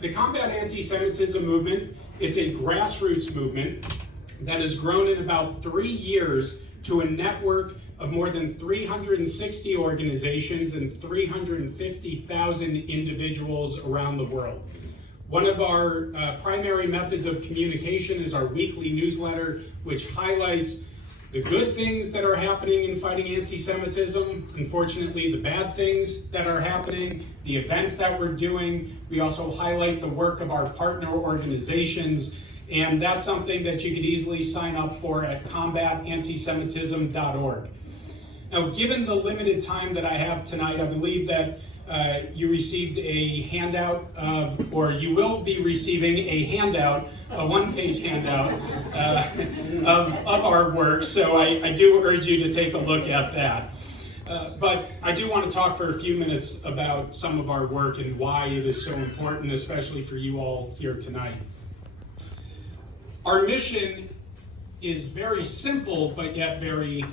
The Combat Anti-Semitism movement, it's a grassroots movement that has grown in about 3 years to a network of more than 360 organizations and 350,000 individuals around the world. One of our primary methods of communication is our weekly newsletter, which highlights the good things that are happening in fighting anti-Semitism, unfortunately the bad things that are happening, the events that we're doing. We also highlight the work of our partner organizations, and that's something that you could easily sign up for at combatantisemitism.org. Now, given the limited time that I have tonight, I believe that you received a handout or you will be receiving a handout, a one-page handout of our work. So I do urge you to take a look at that. But I do want to talk for a few minutes about some of our work and why it is so important, especially for you all here tonight. Our mission is very simple, but yet very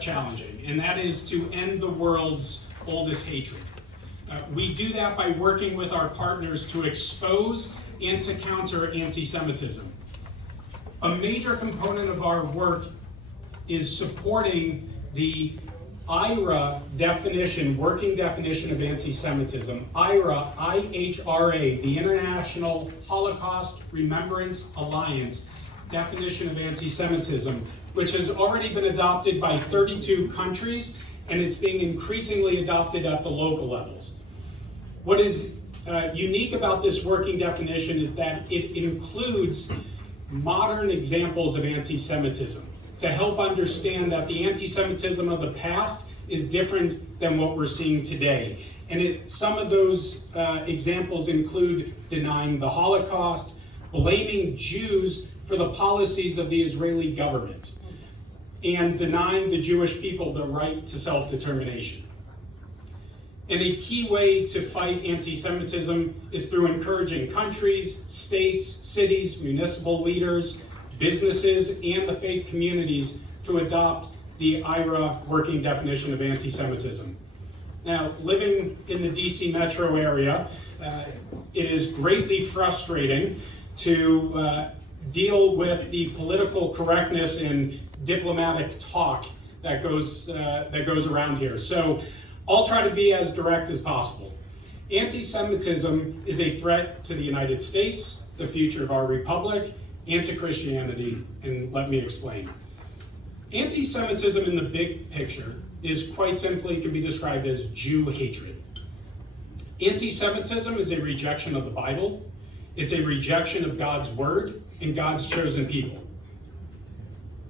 challenging, and that is to end the world's oldest hatred. We do that by working with our partners to expose and to counter anti-Semitism. A major component of our work is supporting the IHRA definition, working definition of anti-Semitism. IHRA, I-H-R-A, the International Holocaust Remembrance Alliance definition of anti-Semitism, which has already been adopted by 32 countries, and it's being increasingly adopted at the local levels. What is unique about this working definition is that it includes modern examples of anti-Semitism to help understand that the anti-Semitism of the past is different than what we're seeing today. And some of those examples include denying the Holocaust, blaming Jews for the policies of the Israeli government, and denying the Jewish people the right to self-determination. And a key way to fight anti-Semitism is through encouraging countries, states, cities, municipal leaders, businesses, and the faith communities to adopt the IHRA working definition of anti-Semitism. Now, living in the DC metro area, it is greatly frustrating to deal with the political correctness and diplomatic talk that goes around here. So I'll try to be as direct as possible. Anti-Semitism is a threat to the United States, the future of our republic, and to Christianity, and let me explain. Anti-Semitism in the big picture is quite simply can be described as Jew hatred. Anti-Semitism is a rejection of the Bible. It's a rejection of God's word and God's chosen people.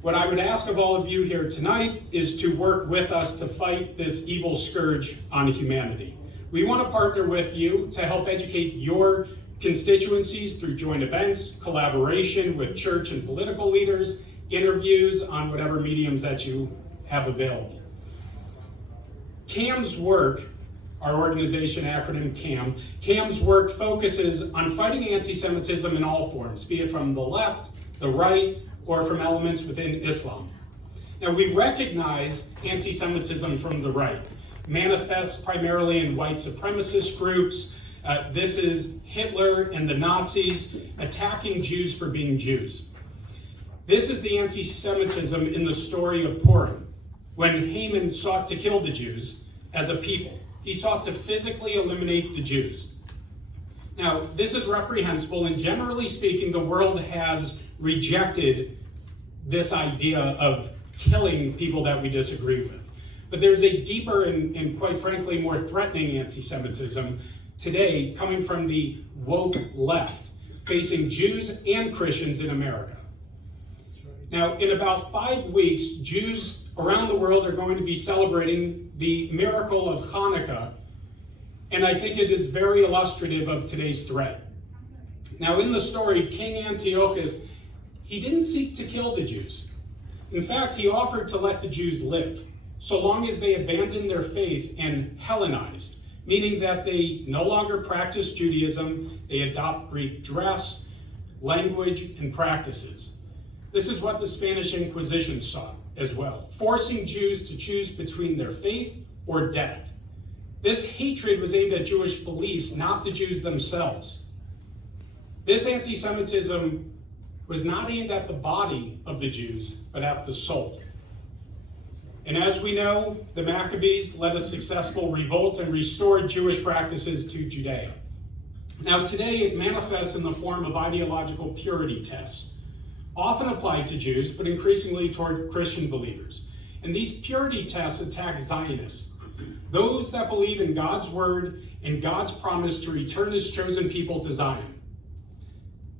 What I would ask of all of you here tonight is to work with us to fight this evil scourge on humanity. We want to partner with you to help educate your constituencies through joint events, collaboration with church and political leaders, interviews on whatever mediums that you have available. CAM's work, our organization acronym CAM's work focuses on fighting anti-Semitism in all forms, be it from the left, the right, or from elements within Islam. Now, we recognize anti-Semitism from the right, manifests primarily in white supremacist groups. This is Hitler and the Nazis attacking Jews for being Jews. This is the anti-Semitism in the story of Purim, when Haman sought to kill the Jews as a people. He sought to physically eliminate the Jews. Now, this is reprehensible, and generally speaking, the world has rejected this idea of killing people that we disagree with. But there's a deeper and quite frankly more threatening anti-Semitism today coming from the woke left, facing Jews and Christians in America. Now, in about 5 weeks, Jews around the world are going to be celebrating the miracle of Hanukkah, and I think it is very illustrative of today's threat. Now, in the story, King Antiochus, he didn't seek to kill the Jews. In fact, he offered to let the Jews live, so long as they abandoned their faith and Hellenized, meaning that they no longer practice Judaism, they adopt Greek dress, language, and practices. This is what the Spanish Inquisition sought as well, forcing Jews to choose between their faith or death. This hatred was aimed at Jewish beliefs, not the Jews themselves. This anti-Semitism was not aimed at the body of the Jews, but at the soul. And as we know, the Maccabees led a successful revolt and restored Jewish practices to Judea. Now today it manifests in the form of ideological purity tests, often applied to Jews, but increasingly toward Christian believers. And these purity tests attack Zionists, those that believe in God's word and God's promise to return his chosen people to Zion.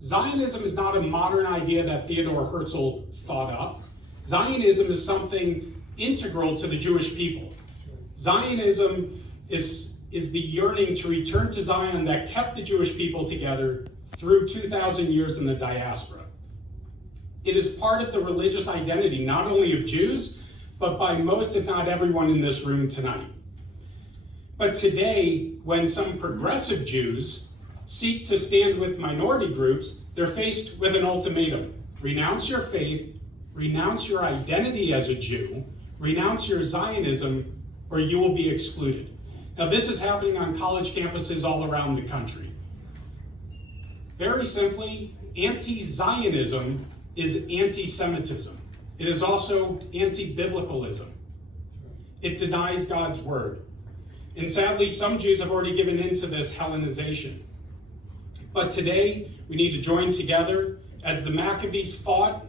Zionism is not a modern idea that Theodor Herzl thought up. Zionism is something integral to the Jewish people. Zionism is the yearning to return to Zion that kept the Jewish people together through 2,000 years in the diaspora. It is part of the religious identity, not only of Jews, but by most, if not everyone in this room tonight. But today, when some progressive Jews seek to stand with minority groups, they're faced with an ultimatum. Renounce your faith, renounce your identity as a Jew, renounce your Zionism, or you will be excluded. Now, this is happening on college campuses all around the country. Very simply, anti-Zionism is anti-Semitism. It is also anti-biblicalism. It denies God's word. And sadly, some Jews have already given in to this Hellenization. But today, we need to join together as the Maccabees fought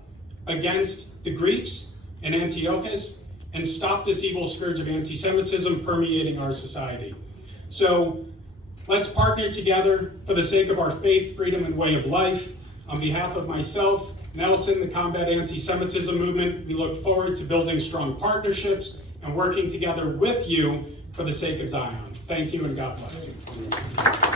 against the Greeks and Antiochus and stop this evil scourge of anti-Semitism permeating our society. So let's partner together for the sake of our faith, freedom, and way of life. On behalf of myself, Nelson, the Combat Anti-Semitism Movement, we look forward to building strong partnerships and working together with you for the sake of Zion. Thank you and God bless you.